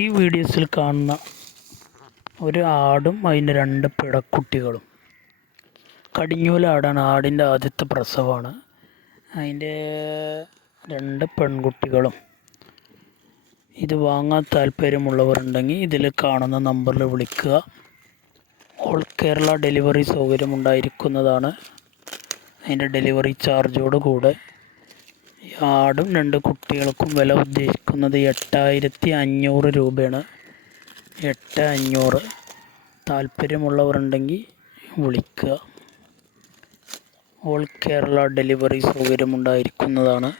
ഈ വീഡിയോസിൽ കാണുന്ന ഒരു ആടും അതിൻ്റെ 2 പിടക്കുട്ടികളും. കടിഞ്ഞൂലാടാണ്. ആടിൻ്റെ ആദ്യത്തെ പ്രസവമാണ്. അതിൻ്റെ 2 പെൺകുട്ടികളും. ഇത് വാങ്ങാൻ താല്പര്യമുള്ളവരുണ്ടെങ്കിൽ ഇതിൽ കാണുന്ന നമ്പറിൽ വിളിക്കുക. All Kerala delivery സൗകര്യമുണ്ടായിരിക്കുന്നതാണ്. അതിൻ്റെ ഡെലിവറി ചാർജോട് കൂടെ ഈ ആടും 2 കുട്ടികൾക്കും വില ഉദ്ദേശിക്കുന്നത് 8500 രൂപയാണ്. 8500. താല്പര്യമുള്ളവരുണ്ടെങ്കിൽ വിളിക്കുക. All Kerala delivery സൗകര്യമുണ്ടായിരിക്കുന്നതാണ്.